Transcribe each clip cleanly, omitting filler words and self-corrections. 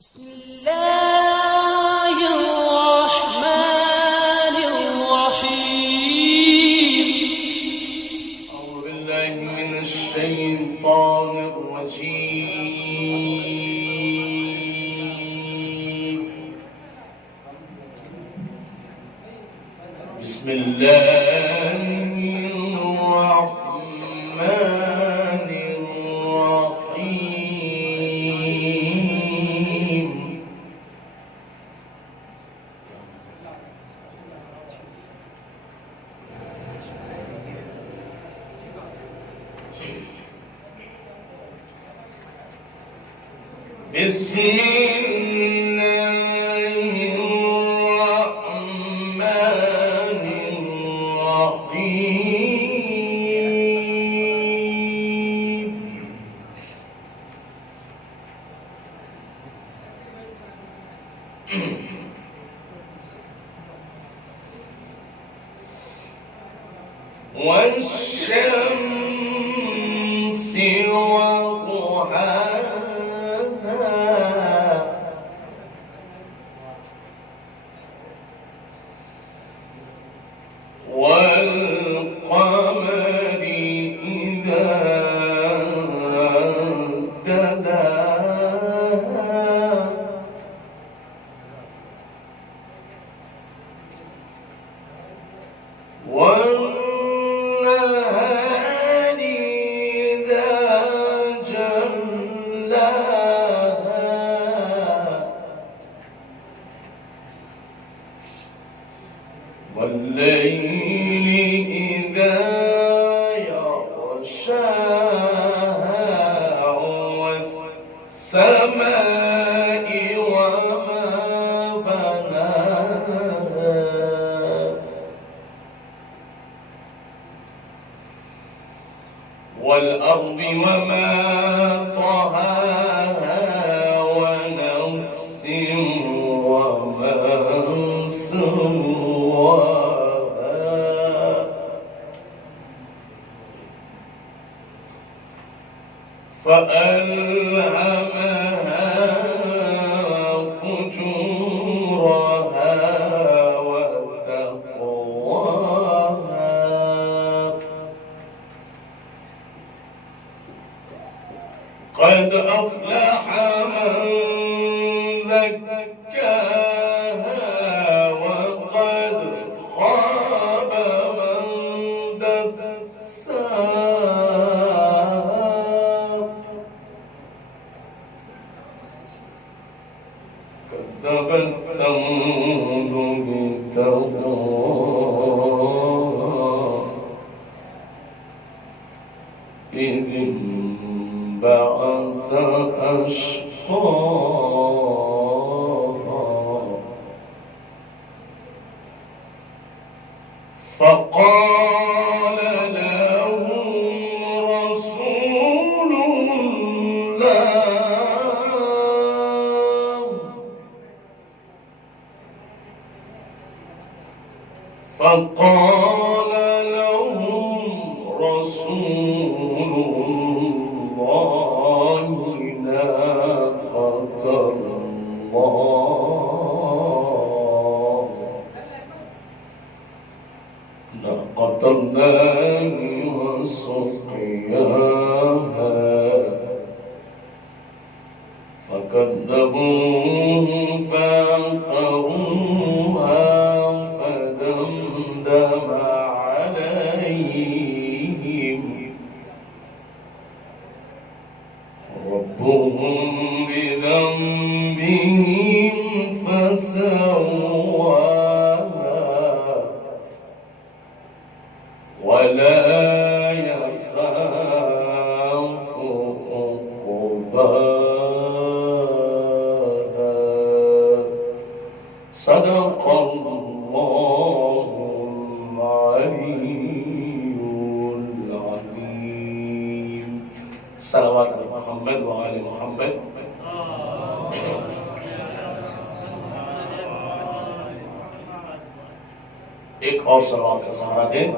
بسم الله الرحمن الرحيم. أعوذ بالله من الشيطان الرجيم. بسم الله الرحمن الرحيم. بسم الله الرحمن الرحيم. والشمس وضحاها والقمر إذا تلاها والنهار إذا جلاها والليل إذا يغشاها والسماء وما بناها والأرض وما طهاها ونفس وما سواها فألهمها فجورها وتقواها قد أفلح من زكاها وقد خاب من دساها كذبت ثمود بتغواها إذ انبعث أشقاها فقال لهم رسول الله فقال لهم رسول الله ناقة الله وسقياها فكذبوه فعقروها فدمدم عليهم ربهم بذنبهم فسواها ولا يخاف عقباها صدق الله العلي العظيم. صلوات على محمد وآل محمد. ایک اور صلوات کا سہارا دیں.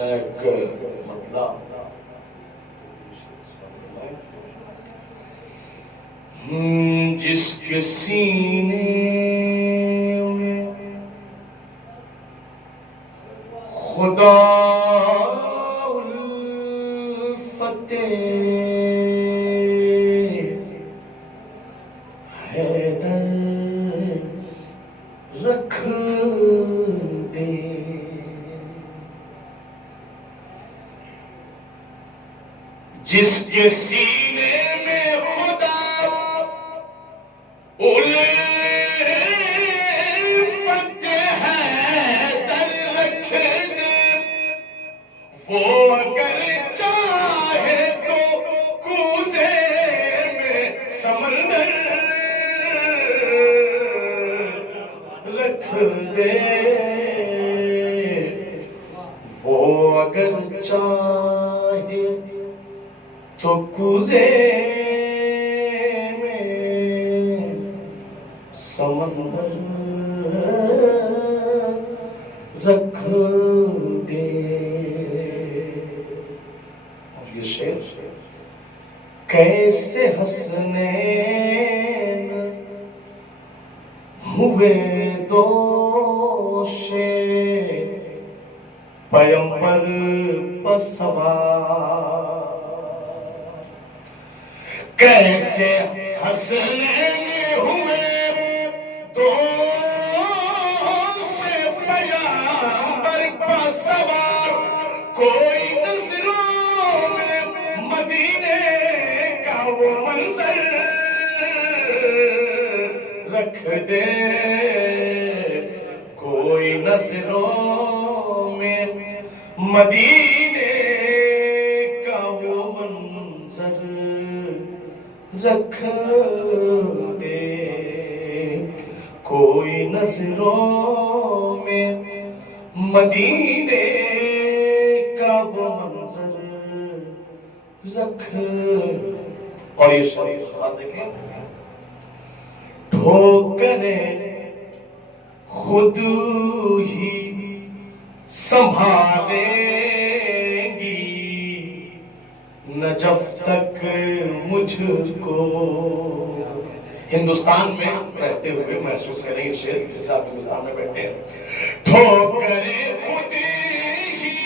ایک مطلب جس کے سینے میں خدا الفتح حیدر رکھ دے، جس کے سینے میں خدا الفتح حیدر رکھ دے، وہ اگر چاہے تو کوزے میں سمندر رکھ دے، وہ اگر چاہے تو کوزے میں سمندر رکھ دے۔ اور یہ شعر کیسے حسنین ہوئے دوش پیمبر پسوار، کیسے حسنین ہوئے دوش پیمبر پسوار، کوئی نظروں میں مدینے کا وہ منظر رکھ دے، کوئی نظروں میں مدینے کا وہ منظر رکھ دے، کوئی نظروں میں مدینے کا وہ منظر رکھ۔ اور یہ شریف خاص دیکھیں، ٹھوکریں خود ہی سنبھالیں گی نجف تک مجھ کو۔ ہندوستان میں رہتے ہوئے محسوس کریں یہ شعر، جیسے آپ ہندوستان میں بیٹھے ہیں۔ ٹھوکریں خود ہی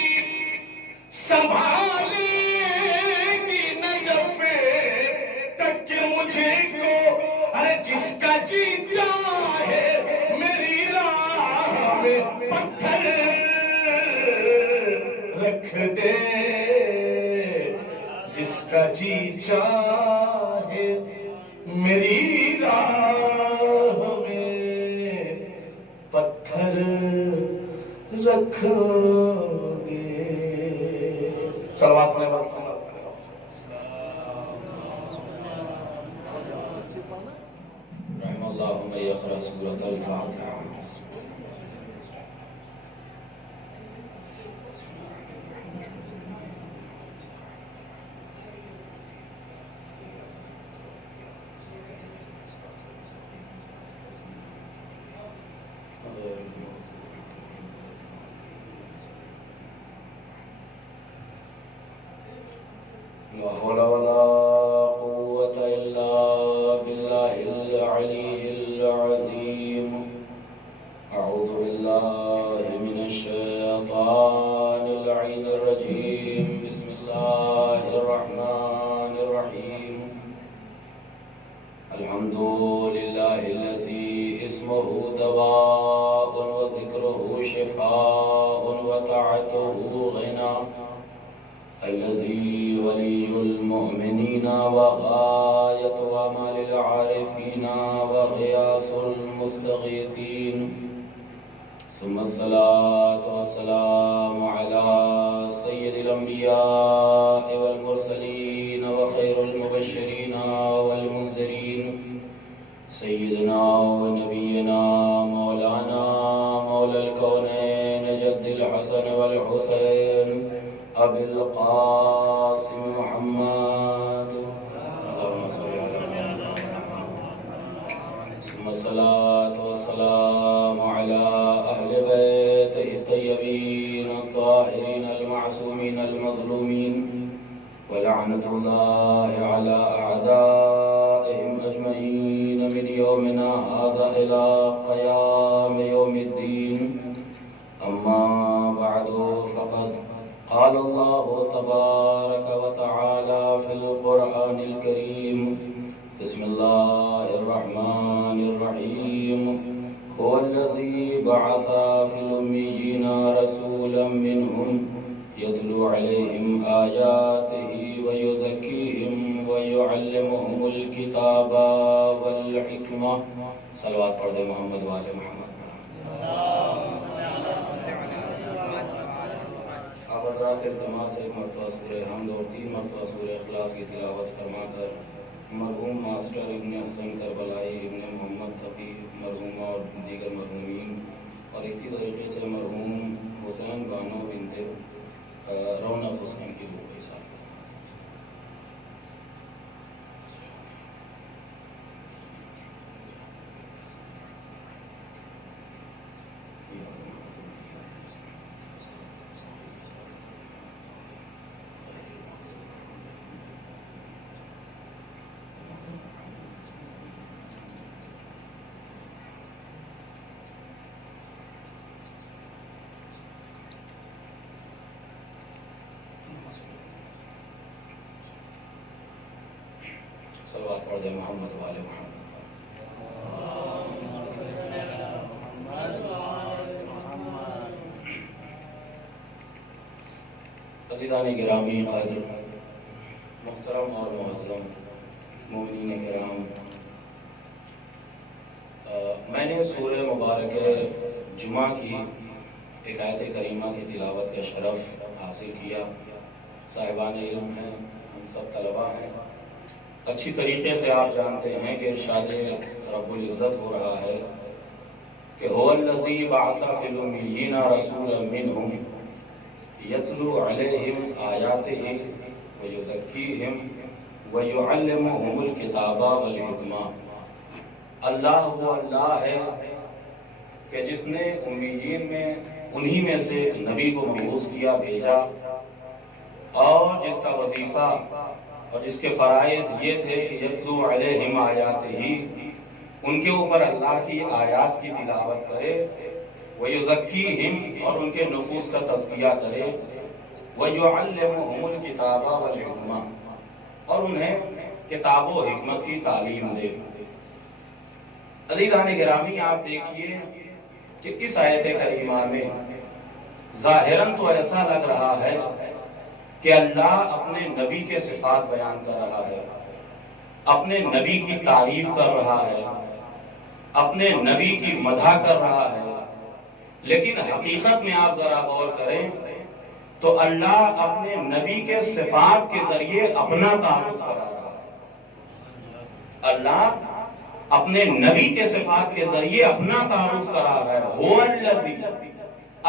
سنبھالیں گی نجف تک مجھے کو، ارے جس کا جی چاہے میری راہ میں پتھر رکھ دے، جس کا جی چاہے میری راہ میں پتھر رکھ دے۔ صلوات پڑھیں رحم اللہ من یقرأ سورۃ الفاتحہ۔ لا حول ولا قوة إلا بالله العلي العظيم۔ أعوذ بالله من الشيطان اللعين الرجيم، بسم الله الرحمن الرحيم۔ الحمد لله الذي اسمه دواء وذكره شفاء وطاعته غنى، الذي ولي المؤمنين وغاية آمال العارفين وغياث المستغيثين، ثم الصلاة والسلام على سيد الأنبياء والمرسلين وخير المبشرين والمنذرين، سيدنا ونبينا مولانا مولى الكونين جد الحسن والحسين أبي القاسم محمد، اللهم صل على ثم الصلاة والسلام على أهل بيته الطيبين الطاهرين المعصومين المعصومين المظلومين ولعنة الله على أعدائهم أجمعين من يومنا هذا إلى قيام يوم الدين. أما بعد فقد قال الله تبارك وتعالى في القرآن الكريم: بسم الله الرحمن الرحيم. هو الذي بعث في الأميين رسولا منهم يتلو عليهم آياته ويزكيهم ويعلمهم الكتاب والحكمة. صلوات پڑھ دے محمد والے محمد. آپ حضرات سے التماس سے ایک مرتبہ سورہ حمد اور 3 مرتبہ سورہ اخلاص کی تلاوت فرما کر مرحوم ماسٹر ابن حسن کربلائی، ابن محمد تقی مرحومہ اور دیگر مرحومین، اور اسی طریقے سے مرحوم حسین بانو بنت رونق حسین کی روح کو حساب صلوات پڑھ دے محمد والے محمد. عزیزان گرامی قدر، محترم اور معظم مومنین کرام، میں نے سورہ مبارک جمعہ کی ایک آیت کریمہ کی تلاوت کا شرف حاصل کیا. صاحبان علم ہیں، ہم سب طلبہ ہیں. اچھی طریقے سے آپ جانتے ہیں کہ ارشاد رب العزت ہو رہا ہے کہ هو الذی بعث فی الامیین رسولا منہم یتلو علیہم آیاتہ ویزکیہم ویعلمہم الکتاب والحکمہ. اللہ وہ اللہ ہے کہ جس نے امیین میں انہی میں سے ایک نبی کو مبعوث کیا، بھیجا، اور جس کا وظیفہ اور جس کے فرائض یہ تھے کہ یتلو علیہم آیاتہ، ان کے اوپر اللہ کی آیات کی تلاوت کرے، ویزکیہم، اور ان کے نفوس کا تزکیہ کرے، ویعلمہم الکتاب والحکمہ، اور انہیں کتاب و حکمت کی تعلیم دے. عزیزان گرامی، آپ دیکھیے کہ اس آیت کریمہ میں ظاہراً تو ایسا لگ رہا ہے کہ اللہ اپنے نبی کے صفات بیان کر رہا ہے، اپنے نبی کی تعریف کر رہا ہے، اپنے نبی کی مدح کر رہا ہے. لیکن حقیقت میں آپ ذرا غور کریں تو اللہ اپنے نبی کے صفات کے ذریعے اپنا تعارف کرا رہا ہے. اللہ اپنے نبی کے صفات کے ذریعے اپنا تعارف کرا رہا ہے. هو الذی،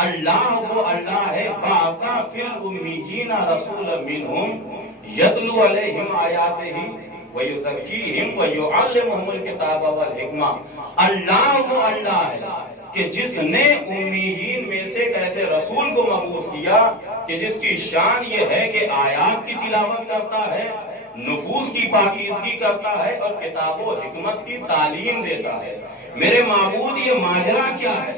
اللہ وہ اللہ ہے، بعث فی الامیین رسولا منہم یتلو علیہم آیاتہ ویزکیہم ویعلمہم الکتاب والحکمہ. اللہ وہ اللہ ہے کہ جس نے امیین میں سے ایک ایسے رسول کو مبعوث کیا کہ جس کی شان یہ ہے کہ آیات کی تلاوت کرتا ہے، نفوس کی پاکیزگی کرتا ہے، اور کتاب و حکمت کی تعلیم دیتا ہے. میرے معبود، یہ ماجرا کیا ہے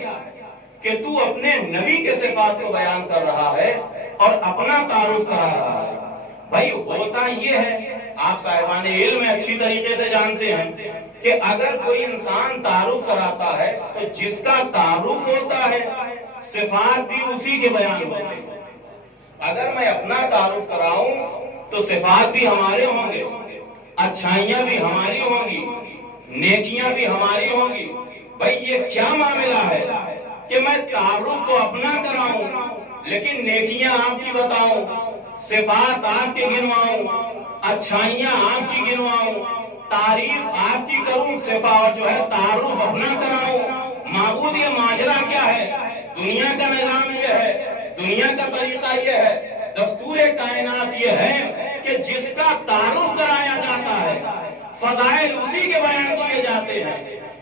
کہ تو اپنے نبی کے صفات کو بیان کر رہا ہے اور اپنا تعارف کرا رہا ہے؟ بھائی ہوتا یہ ہے، آپ صاحبان علم اچھی طریقے سے جانتے ہیں کہ اگر کوئی انسان تعارف کراتا ہے تو جس کا تعارف ہوتا ہے صفات بھی اسی کے بیان ہوتے ہیں. اگر میں اپنا تعارف کراؤں تو صفات بھی ہمارے ہوں گے، اچھائیاں بھی ہماری ہوں گی، نیکیاں بھی ہماری ہوں گی. بھائی یہ کیا معاملہ ہے کہ میں تعارف تو اپنا کراؤں لیکن نیکیاں آپ کی بتاؤں، صفات آپ کے گنواؤں، اچھائیاں آپ کی گنواؤں، تعریف آپ کی کروں، صفات جو ہے تعارف اپنا کراؤں. معبود، یہ ماجرا کیا ہے؟ دنیا کا نظام یہ ہے، دنیا کا طریقہ یہ ہے، دستور کائنات یہ ہے کہ جس کا تعارف کرایا جاتا ہے فضائل اسی کے بیان کیے جاتے ہیں.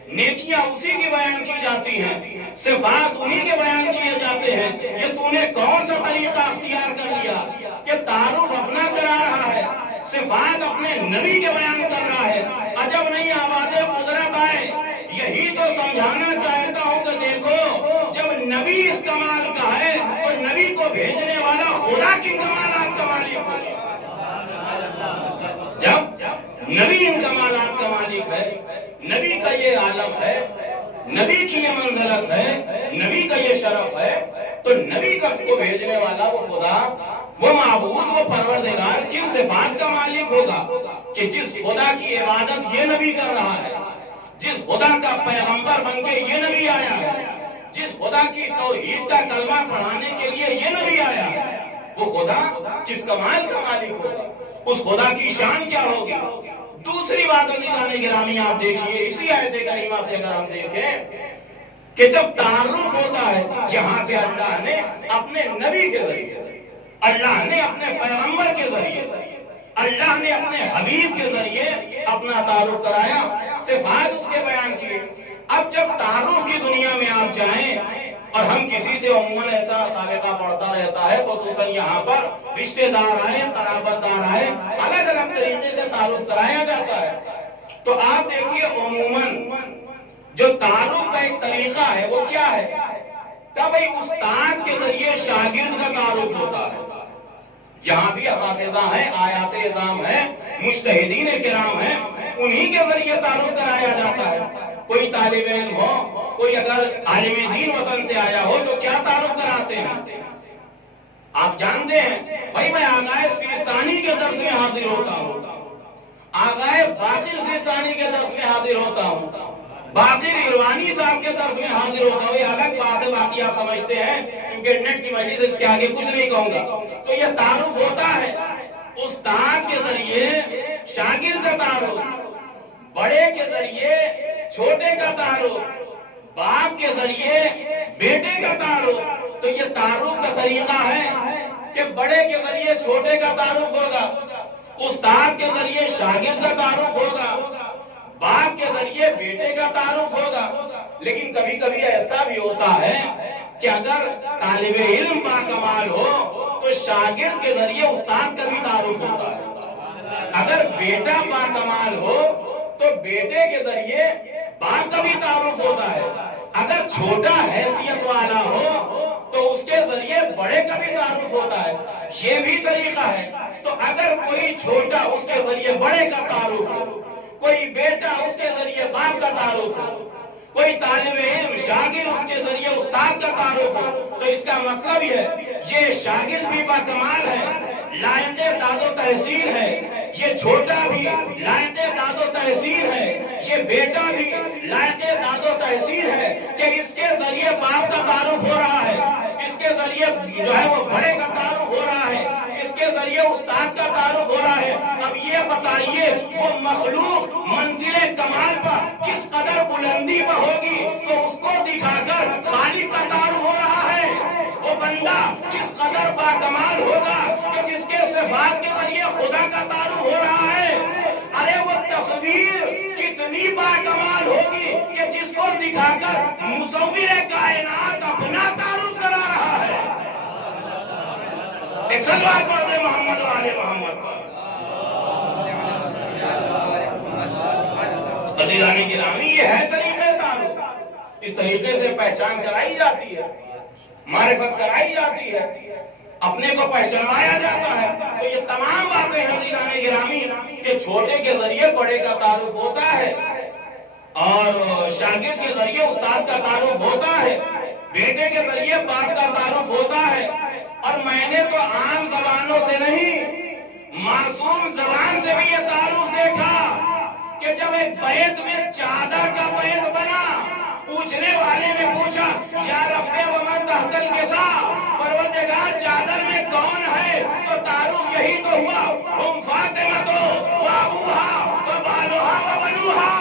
نیکیاں اسی کی بیان کی جاتی ہیں، صفات انہی کے بیان کیے جاتے ہیں۔ یہ تو نے کون سا طریقہ اختیار کر لیا کہ تعارف اپنا کرا رہا ہے، صفات اپنے نبی کے بیان کر رہا ہے؟ عجب نہیں آواز قدرت آئے۔ یہی تو سمجھانا چاہتا ہوں کہ دیکھو، جب نبی اس کمال کا ہے تو نبی کو بھیجنے والا خدا کی کمالات کا مالک ہے۔ جب نبی ان کمالات کا مالک ہے، نبی کا یہ عالم ہے، نبی کی یہ منزلت ہے، نبی کا یہ شرف ہے، تو نبی کو بھیجنے والا وہ خدا، وہ معبود، وہ پروردگار کن صفات کا مالک ہوگا کہ جس خدا کی عبادت یہ نبی کر رہا ہے، جس خدا کا پیغمبر بن کے یہ نبی آیا ہے، جس خدا کی توحید کا کلمہ پڑھانے کے لیے یہ نبی آیا ہے، وہ خدا کس کمال کا مالک ہوگا؟ اس خدا کی شان کیا ہوگی؟ دوسری بات عزیزان گرامی آپ دیکھیے، اسی آیت کریمہ سے اگر ہم دیکھیں کہ جب تعارف ہوتا ہے یہاں پہ اللہ نے اپنے نبی کے ذریعے، اللہ نے اپنے پیغمبر کے ذریعے، اللہ نے اپنے حبیب کے ذریعے اپنا تعارف کرایا، صفات اس کے بیان کیے۔ اب جب تعارف کی دنیا میں آپ جائیں، اور ہم کسی سے عموماً ایسا سابقہ پڑتا رہتا ہے، خصوصاً یہاں پر رشتہ دار آئے، قرابت دار آئے، الگ الگ طریقے سے تعارف کرایا جاتا ہے، تو آپ دیکھیے عموماً جو تعارف کا ایک طریقہ ہے وہ کیا ہے کہ بھئی استاد کے ذریعے شاگرد کا تعارف ہوتا ہے۔ یہاں بھی اساتذہ ہیں، آیات اعظام ہیں، مجتہدین کرام ہیں، انہی کے ذریعے تعارف کرایا جاتا ہے۔ کوئی طالب علم ہو، کوئی اگر عالم دین وطن سے آیا ہو تو کیا تعارف کراتے ہیں؟ آپ جانتے ہیں بھائی میں آغائے سیستانی کے درس میں حاضر ہوتا ہوں، آغائے باقر سیستانی کے درس میں حاضر ہوتا ہوں، باقر اروانی صاحب کے درس میں حاضر ہوتا ہوں۔ یہ الگ بات ہے، باقی آپ سمجھتے ہیں کیونکہ نیٹ کی مجلس اس کے آگے کچھ نہیں کہوں گا۔ تو یہ تعارف ہوتا ہے استاد کے ذریعے شاگرد کا تعارف، بڑے کے ذریعے چھوٹے کا تعارف، باپ کے ذریعے بیٹے کا تعارف۔ تو یہ تعارف کا طریقہ ہے کہ بڑے کے ذریعے چھوٹے کا تعارف ہوگا، استاد کے ذریعے شاگرد کا تعارف ہوگا، باپ کے ذریعے بیٹے کا تعارف ہوگا۔ لیکن کبھی کبھی ایسا بھی ہوتا ہے کہ اگر طالب علم باکمال ہو تو شاگرد کے ذریعے استاد کا بھی تعارف ہوتا ہے، اگر بیٹا باکمال ہو تو بیٹے کے ذریعے باپ کا بھی تعارف ہوتا ہے، اگر چھوٹا حیثیت والا ہو تو اس کے ذریعے بڑے کا بھی تعارف ہوتا ہے۔ یہ بھی طریقہ ہے۔ تو اگر کوئی چھوٹا اس کے ذریعے بڑے کا تعارف ہو، کوئی بیٹا اس کے ذریعے باپ کا تعارف ہو، کوئی طالب علم شاگرد اس کے ذریعے استاد کا تعارف ہو، تو اس کا مطلب یہ شاگرد بھی باکمال ہے، لائق داد و تحسین ہے، یہ چھوٹا بھی لائق داد و تحسین ہے، یہ بیٹا بھی لائق داد و تحسین ہے کہ اس کے ذریعے باپ کا تعارف ہو رہا ہے، اس کے ذریعے جو ہے وہ بڑے کا تعارف ہو رہا ہے، اس کے ذریعے استاد کا تعارف ہو رہا ہے۔ اب یہ بتائیے وہ مخلوق منزل کمال پر کس قدر بلندی پر ہوگی تو اس کو دکھا کر خالق کا تعارف ہو رہا ہے، وہ بندہ کس قدر باکمال ہوگا کہ جس کے صفات کے ذریعے خدا کا تعارف ہو رہا ہے۔ ارے وہ تصویر کتنی باکمال ہوگی کہ جس کو دکھا کر مصور کائنات اپنا تعارف کرا رہا ہے۔ ایک صلوات پڑھ دے محمد و آل محمد پر۔ عزیزان گرامی یہ ہے طریقہ تعارف، اس طریقے سے پہچان کرائی جاتی ہے، معرفت کرائی جاتی ہے، اپنے کو پہچانوایا جاتا ہے۔ تو یہ تمام باتیں ہیں عزیزان گرامی کہ چھوٹے کے ذریعے بڑے کا تعارف ہوتا ہے، اور شاگرد کے ذریعے استاد کا تعارف ہوتا ہے، بیٹے کے ذریعے باپ کا تعارف ہوتا ہے۔ اور میں نے تو عام زبانوں سے نہیں، معصوم زبان سے بھی یہ تعارف دیکھا کہ جب ایک بیت میں چادر کا بیت بنا، پوچھنے والے نے پوچھا یا رب ومن تحت الکسا، پروردگار چادر میں کون ہے؟ تو تعارف یہی تو ہوا، ہم فاطمہ و ابوہا و بالوہا و بنوہا،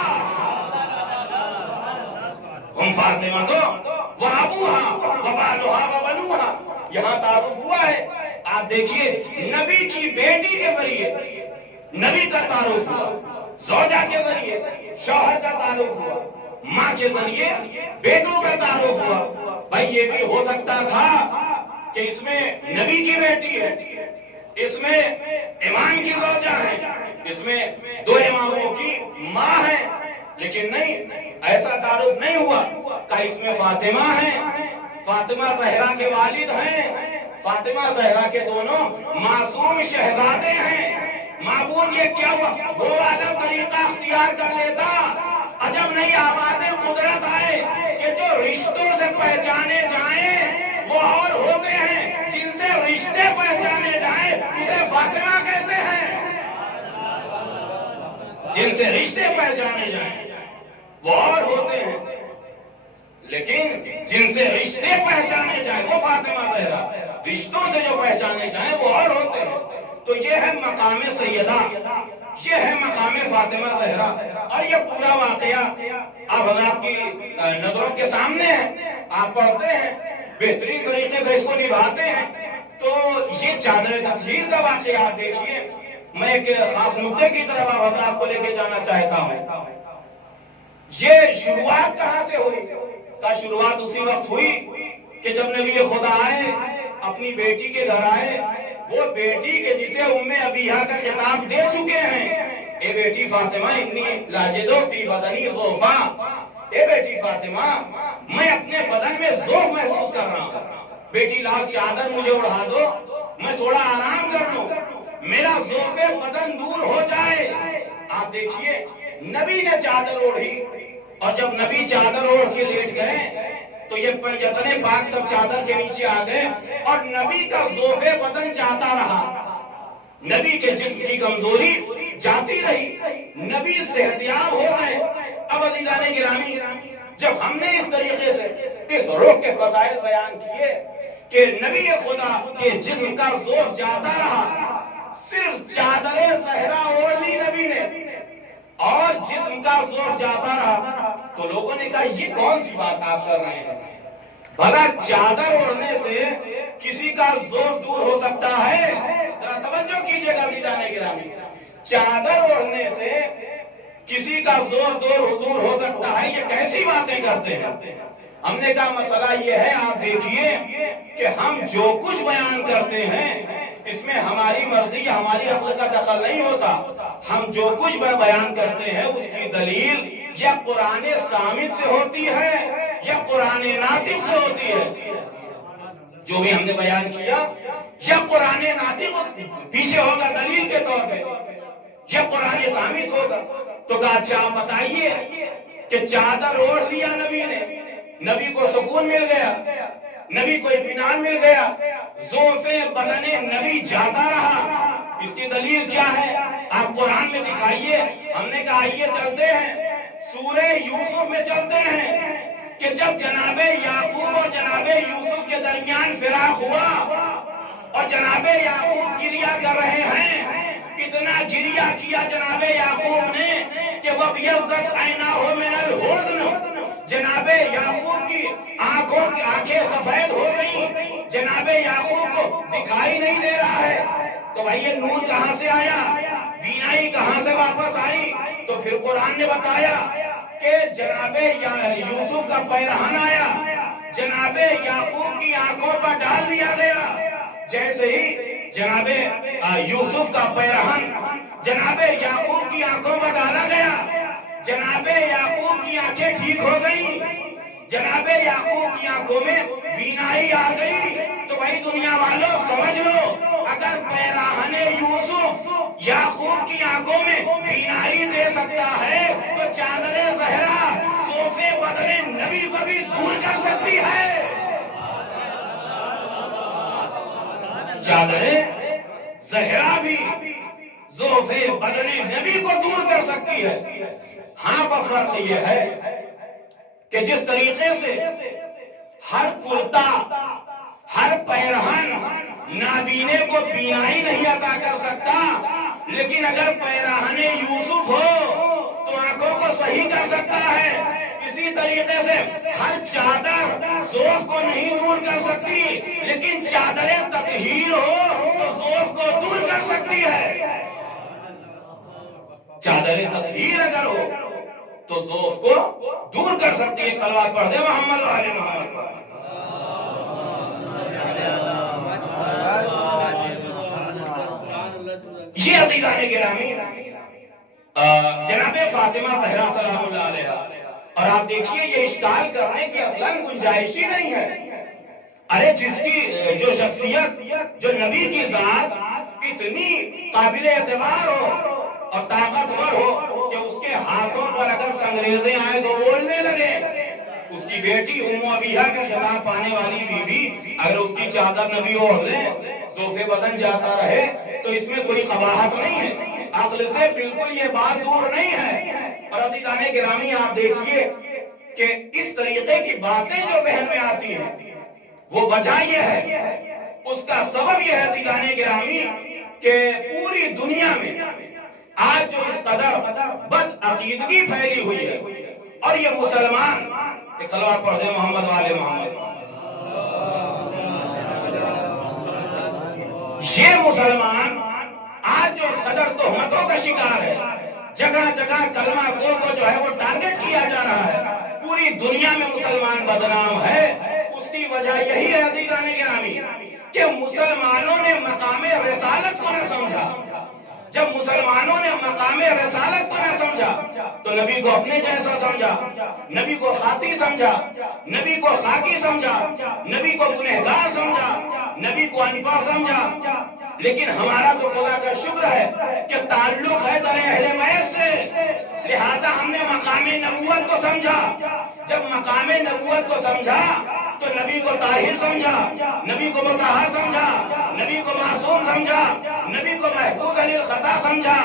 ہم فاطمہ و ابوہا و بالوہا و بنوہا، یہاں تعارف ہوا ہے۔ آپ دیکھیے نبی کی بیٹی کے ذریعے نبی کا تعارف ہوا، زوجہ کے ذریعے شوہر کا تعارف ہوا، ماں کے ذریعے بیٹوں کا تعارف ہوا. بھائی یہ بھی ہو سکتا تھا کہ اس میں نبی کی بیٹی ہے، اس میں امام کی زوجہ ہے، اس میں 2 اماموں کی ماں ہے، لیکن نہیں، ایسا تعارف نہیں ہوا. کہ اس میں فاطمہ ہے، فاطمہ زہرا کے والد ہیں، فاطمہ زہرا کے دونوں معصوم شہزادے ہیں. معبود یہ کیا ہوا؟ وہ والا طریقہ اختیار کر لیتا. عجب نہیں آوازیں قدرت آئے کہ جو رشتوں سے پہچانے جائیں وہ اور ہوتے ہیں، جن سے رشتے پہچانے جائیں اسے فاطمہ کہتے ہیں. جن سے رشتے پہچانے جائیں وہ اور ہوتے ہیں، لیکن جن سے رشتے پہچانے جائیں وہ فاطمہ زہرا. رشتوں سے جو پہچانے جائیں وہ اور ہوتے ہیں. تو یہ ہے مقام سیدہ، یہ ہے مقام فاطمہ زہرا. اور یہ پورا واقعہ اب آپ کی نظروں کے سامنے ہے، آپ پڑھتے ہیں، بہترین طریقے سے اس کو نبھاتے ہیں. تو یہ چادر تطہیر کا واقعہ آپ دیکھیے. میں ایک خاص نقطے کی طرف آپ کو لے کے جانا چاہتا ہوں. یہ شروعات کہاں سے ہوئی؟ کا شروعات اسی وقت ہوئی کہ جب نبی خدا آئے، اپنی بیٹی کے گھر آئے. وہ بیٹی کے جسے ام ابیہا کا خطاب دے چکے ہیں، اے بیٹی فاطمہ انی لاجدو فی بدنی ذوفا، اے بیٹی فاطمہ میں اپنے بدن میں ذوف محسوس کر رہا ہوں. بیٹی لاؤ چادر مجھے اڑا دو، میں تھوڑا آرام کر لوں، میرا ذوف بدن دور ہو جائے. آپ دیکھیے نبی نے چادر اوڑھی، اور جب نبی چادر اوڑھ کے لیٹ گئے تو یہ پنجتن پاک سب چادر کے نیچے آ گئے، اور نبی کا ذوف بدن جاتا رہا. نبی کے جسم کی کمزوری جاتی رہی، نبی صحتیاب ہو گئے. اب عزیزان گرامی، جب ہم نے اس طریقے سے اس روح کے فضائل بیان کیے کہ نبی خدا کے جسم کا ذوف جاتا رہا، صرف چادر زہرا اوڑھ لی نبی نے اور جسم کا ذوف جاتا رہا، تو لوگوں نے کہا یہ کون سی بات آپ کر رہے ہیں؟ بھلا چادر اوڑھنے سے کسی کا ذوف دور ہو سکتا ہے؟ ذرا توجہ کیجئے گا عزیزان گرامی. چادر اوڑھنے سے کسی کا ذوف دور ہو سکتا ہے؟ یہ کیسی باتیں کرتے ہیں؟ ہم نے کہا مسئلہ یہ ہے، آپ دیکھیے کہ ہم جو کچھ بیان کرتے ہیں اس میں ہماری مرضی یا ہماری عقل کا دخل نہیں ہوتا. ہم جو کچھ بیان کرتے ہیں اس کی دلیل یا قرآن صامت سے ہوتی ہے یا قرآن ناطق سے ہوتی ہے. جو بھی ہم نے بیان کیا یا قرآن ناطق پیچھے ہوگا دلیل کے طور پہ یا قرآن صامت ہوگا. تو کہا اچھا آپ بتائیے کہ چادر اوڑھ لیا نبی نے، نبی کو سکون مل گیا، نبی کو اطمینان مل گیا، ذوف بدن نبی جاتا رہا. اس کی دلیل کیا ہے؟ آپ قرآن میں دکھائیے. ہم نے کہا آئیے چلتے ہیں سورہ یوسف میں چلتے ہیں کہ جب جناب یعقوب اور جناب یوسف کے درمیان فراق ہوا اور جناب یعقوب گریہ کر رہے ہیں، اتنا گریہ کیا جناب یعقوب نے کہ وَبْيَضَّتْ عَيْنَاهُ مِنَ الْحُزْنِ، جناب یعقوب کی آنکھیں سفید ہو گئی، جناب یعقوب کو دکھائی نہیں دے رہا ہے. تو بھائی یہ نور کہاں سے آیا، بینائی کہاں سے واپس آئی؟ تو پھر قرآن نے بتایا کہ جناب یوسف کا پیرہن آیا، جناب یعقوب کی آنکھوں پر ڈال دیا گیا. جیسے ہی جناب یوسف کا پیرہن جناب یعقوب کی آنکھوں پر ڈالا گیا، جناب یعقوب کی آنکھیں ٹھیک ہو گئی، جناب یعقوب کی آنکھوں میں بینائی آ گئی. تو بھائی دنیا والوں سمجھ لو، اگر پیراہن یوسف یعقوب کی آنکھوں میں بینائی دے سکتا ہے تو چادر زہرا ذوف بدن نبی کو بھی دور کر سکتی ہے. چادر زہرا بھی ذوف بدن نبی کو دور کر سکتی ہے. ہاں پر فرق یہ ہے کہ جس طریقے سے ہر کرتا، ہر پیرہن نابینے کو بینائی نہیں عطا کر سکتا، لیکن اگر پیرہن یوسف ہو تو آنکھوں کو صحیح کر سکتا ہے. اسی طریقے سے ہر چادر ذوف کو نہیں دور کر سکتی، لیکن چادر تطہیر ہو تو ذوف کو دور کر سکتی ہے. چادر تطہیر اگر ہو تو ذوف کو دور کر سکتی ہے. ایک صلوات پڑھ دے محمد و آل محمد پر. یہ عزیزان گرامی جناب فاطمہ زہرا سلام اللہ علیہا. اور آپ دیکھیے یہ اشکال کرنے کی اصلاً گنجائش ہی نہیں ہے. ارے جس کی جو شخصیت، جو نبی کی ذات اتنی قابل اعتبار ہو اور طاقتور ہو کہ اس کے ہاتھوں پر اگر سنگریزیں آئے تو بولنے لگے، اس کی بیٹی ام ابیہ کا خطاب پانے والی بیوی اگر اس کی چادر نبی اوڑھ لے، ذوف بدن جاتا رہے، تو اس میں کوئی قباحت نہیں ہے. عقل سے بالکل یہ بات دور نہیں ہے. اور عزیزان گرامی آپ دیکھیے کہ اس طریقے کی باتیں جو ذہن میں آتی ہیں وہ وجہ یہ ہے، اس کا سبب یہ ہے عزیزان گرامی کہ پوری دنیا میں آج جو اس قدر بد عقیدگی پھیلی ہوئی ہے، اور یہ مسلمان، ایک صلوات پڑھ دیں محمد و آل محمد. یہ مسلمان آج جو اس قدر تہمتوں کا شکار ہے، جگہ جگہ کلمہ گو کو جو ہے وہ ٹارگٹ کیا جا رہا ہے، پوری دنیا میں مسلمان بدنام ہے. اس کی وجہ یہی ہے عزیزان گرامی کہ مسلمانوں نے مقام رسالت کو نہ سمجھا. جب مسلمانوں نے مقام رسالت کو نہ سمجھا تو نبی کو اپنے جیسا سمجھا، نبی کو خاطی سمجھا، نبی کو خاکی سمجھا، نبی کو گنہگار سمجھا، نبی کو انپڑھ سمجھا. لیکن ہمارا تو خدا کا شکر ہے کہ تعلق ہے در اہل بیت سے، لہذا ہم نے مقام نبوت کو سمجھا. جب مقام نبوت کو سمجھا تو نبی کو طاہر سمجھا، نبی کو مطہر سمجھا، نبی کو معصوم سمجھا، نبی کو محفوظ عن الخطا سمجھا.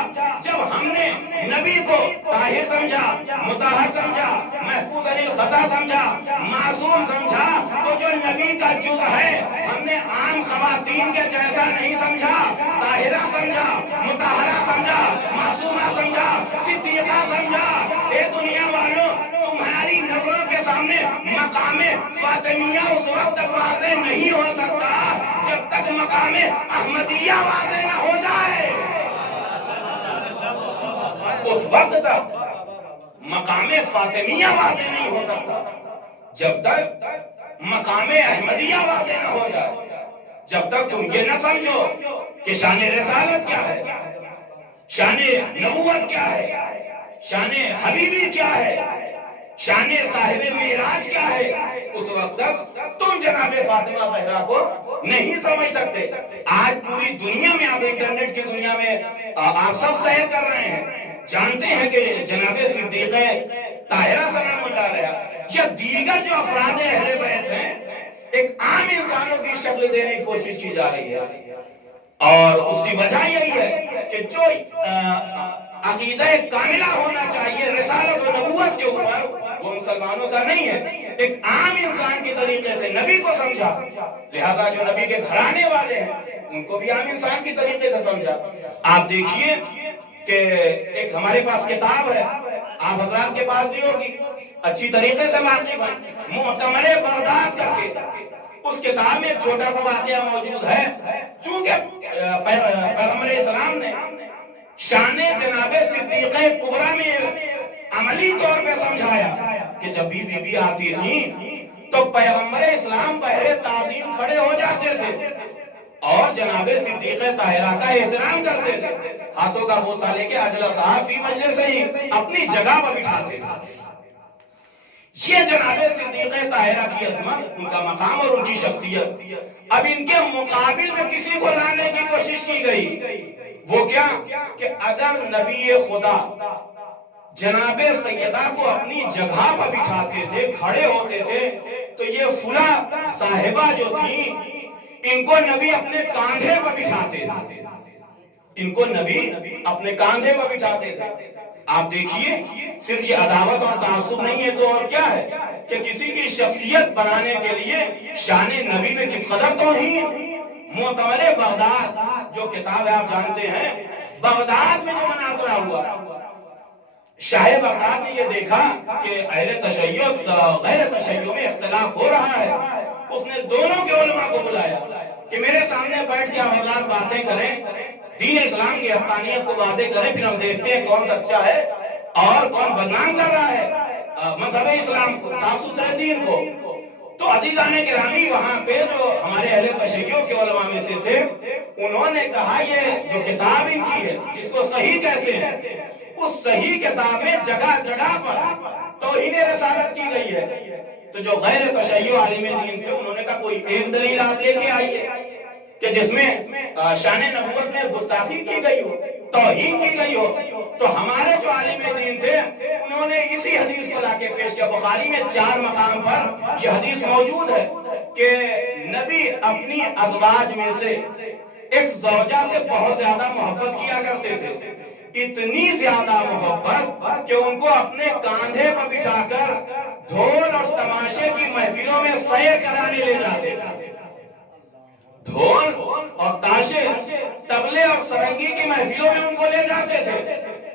جب ہم نے نبی کو طاہر سمجھا، مطہر سمجھا، محفوظ عن الخطا سمجھا، معصوم سمجھا، تو جو نبی کا جز ہے ہم نے عام خواتین کے جیسا نہیں سمجھا. طاہرہ سمجھا، مطہرہ سمجھا، معصومہ سمجھا، صدیقہ سمجھا. اے دنیا والوں، تمہاری نظروں کے سامنے مقام فاطمیہ اس وقت تک واضح نہیں ہو سکتا جب تک مقام احمدیہ واضح نہ ہو جائے. اس وقت تک مقام فاطمیہ واضح نہیں ہو سکتا جب تک مقام احمدیہ واضح نہ ہو جائے. جب تک تم یہ نہ سمجھو کہ شان رسالت کیا ہے، شان نبوت کیا ہے، شان حبیبی کیا ہے، شان صاحب معراج کیا ہے، اس وقت تک تم جناب فاطمہ زہرا کو نہیں سمجھ سکتے. آج پوری دنیا میں، آپ انٹرنیٹ کی دنیا میں آپ سب سیر کر رہے ہیں، جانتے ہیں کہ جناب صدیقہ طاہرہ سلام اللہ علیہا یا دیگر جو افراد اہل بیت ہیں ایک عام انسانوں کی شکل دینے کی کوشش کی جا رہی ہے. اور اس کی وجہ یہی ہے کہ جو عقیدہ کاملہ ہونا چاہیے رسالت و نبوت کے اوپر، وہ مسلمانوں کا نہیں ہے. ایک عام انسان کے طریقے سے نبی کو سمجھا، لہذا جو نبی کے گھرانے والے ہیں ان کو بھی عام انسان کی طریقے سے سمجھا. آپ دیکھیے کہ ایک ہمارے پاس کتاب ہے، آپ حضرات کے پاس بھی ہوگی، اچھی طریقے سے واقف ہے، معتمر بغداد کر کے. اس کتاب میں ایک چھوٹا سا واقعہ موجود ہے. چونکہ پیغمبر اسلام نے شان جناب صدیقہ کبریٰ میں عملی طور پہ سمجھایا کہ جب بھی بی بی آتی تھی تو پیغمبر اسلام بہر تعظیم کھڑے ہو جاتے تھے اور جناب صدیقہ طاہرہ کا احترام کرتے تھے. ہاتھوں کا بوسہ لے کے اجلس فی مجلس ہی اپنی جگہ پر بٹھاتے تھے. یہ جناب صدیقہ طاہرہ کی عظمت، ان کا مقام اور ان کی شخصیت. اب ان کے مقابل میں کسی کو لانے کی کوشش کی گئی. وہ کیا کہ اگر نبی خدا جناب سیدہ کو اپنی جگہ پر بٹھاتے تھے، کھڑے ہوتے تھے، تو یہ فلاں صاحبہ جو تھی ان کو نبی اپنے کاندھے پر بٹھاتے تھے. ان کو نبی اپنے کاندھے پر بٹھاتے تھے. آپ دیکھیے صرف یہ عداوت اور تعصب نہیں ہے تو اور کیا ہے کہ کسی کی شخصیت بنانے کے لیے شان نبی میں کس قدر توہین. معتمر بغداد جو کتاب ہے آپ جانتے ہیں، بغداد میں جو مناظرہ ہوا، شاہ بغداد نے یہ دیکھا کہ اہل تشیع غیر تشیع میں اختلاف ہو رہا ہے. اس نے دونوں کے علماء کو بلایا کہ میرے سامنے بیٹھ کے آپ حضرات باتیں کریں، دین اسلام کی حقانیت کو واضح کریں، پھر ہم دیکھتے ہیں کون سچا ہے اور کون بدنام کر رہا ہے مذہب اسلام کو، صاف ستھرے دین کو؟ تو عزیزان گرامی وہاں پہ جو ہمارے اہل تشیعوں کے علماء میں سے تھے، انہوں نے کہا یہ جو کتاب ان کی ہے جس کو صحیح کہتے ہیں، اس صحیح کتاب میں جگہ جگہ پر توہین رسالت کی گئی ہے۔ تو جو غیر تشیع عالم دین تھے انہوں نے کہا کوئی ایک دلیل آپ لے کے آئیے کہ جس میں شان نبوت میں گستاخی کی گئی ہو، توہین کی گئی ہو۔ تو ہمارے جو عالم دین تھے انہوں نے اسی حدیث کو لا کے پیش کیا۔ بخاری میں 4 مقام پر یہ حدیث موجود ہے کہ نبی اپنی ازواج میں سے ایک زوجہ سے بہت زیادہ محبت کیا کرتے تھے، اتنی زیادہ محبت کہ ان کو اپنے کاندھے پر بٹھا کر ڈھول اور تماشے کی محفلوں میں سیر کرانے لے جاتے تھے۔ ڈھول اور تاشے، طبلے اور سرنگی کی محفلوں میں ان کو لے جاتے تھے۔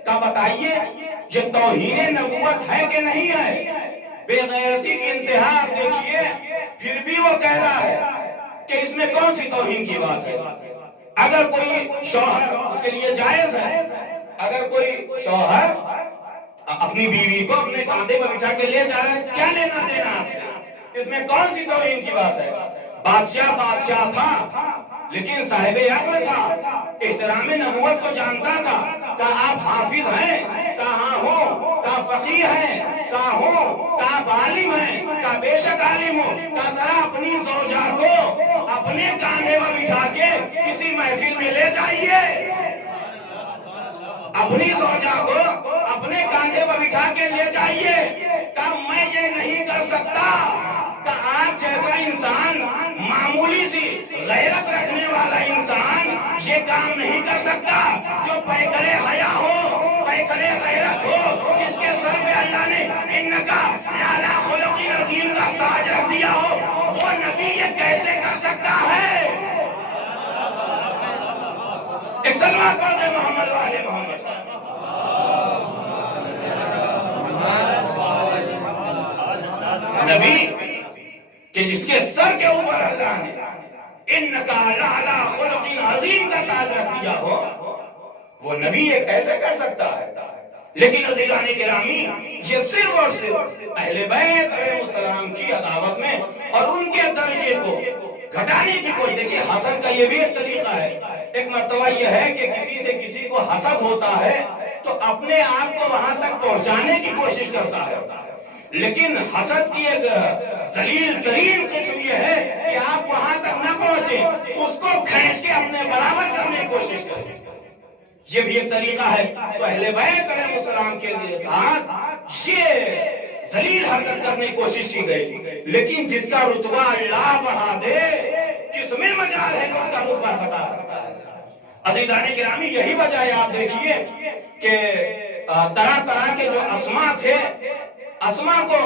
کہا بتائیے یہ توہین نبوت ہے کہ نہیں ہے؟ بے غیرتی کی انتہا آپ دیکھیے، پھر بھی وہ کہہ رہا ہے کہ اس میں کون سی توہین کی بات ہے؟ اگر کوئی شوہر، اس کے لیے جائز ہے، اگر کوئی شوہر اپنی بیوی کو اپنے کاندھے پر بٹھا کے لے جا رہا ہے، کیا لینا دینا آپ سے؟ اس میں کون سی توہین کی بات ہے؟ بادشاہ تھا لیکن صاحب عقل تھا، احترام نبوت کو جانتا تھا۔ کہا آپ حافظ ہیں؟ کہاں ہو؟ کہا فقیہ ہیں؟ کہا ہو؟ کہا عالم ہیں؟ کہا بے شک عالم ہو۔ کہا ذرا اپنی زوجہ کو اپنے کاندھے پر بٹھا کے کسی محفل میں لے جائیے، اپنی زوجہ کو اپنے کاندھے پر بٹھا کے لے جائیے۔ کہا میں یہ نہیں کر سکتا۔ کہا آپ جیسا انسان، معمولی سی غیرت رکھنے والا انسان یہ کام نہیں کر سکتا۔ جو پیکرے حیا ہو، پیکرے غیرت ہو، جس کے سر پہ اللہ نے انکا لعلی خلق عظیم کا تاج رکھ دیا ہو، وہ نبی یہ کیسے کر سکتا ہے؟ ایک سلوات پڑھ دے محمد والے محمد۔ نبی کہ جس کے سر کے اوپر اللہ نے انکا لعلی خلق عظیم کا تاج رکھ دیا ہو، وہ نبی یہ کیسے کر سکتا ہے؟ لیکن عزیزان گرامی یہ صرف اور صرف اہل بیت علیہ السلام کی عداوت میں اور ان کے درجے کو گھٹانے کی کوئی، دیکھیے حسد کا یہ بھی ایک طریقہ ہے۔ ایک مرتبہ یہ ہے کہ کسی سے کسی کو حسد ہوتا ہے تو اپنے آپ کو وہاں تک پہنچانے کی کوشش کرتا ہے، لیکن حسد کی ایک ذلیل ترین قسم یہ ہے کہ آپ وہاں تک نہ پہنچیں، اس کو کھینچ کے اپنے برابر کرنے کی کوشش کریں۔ یہ بھی ایک طریقہ ہے۔ تو اہل بیت علیہ السلام کے لیے ساتھ یہ ذلیل حرکت کرنے کی کوشش کی گئی، لیکن جس کا رتبہ اللہ بڑھا دے، کس میں مجال ہے کہ اس کا رتبہ گھٹا سکتا ہے؟ عزیزان گرامی یہی وجہ ہے، آپ دیکھیے کہ طرح طرح کے جو اسما تھے، اسما کو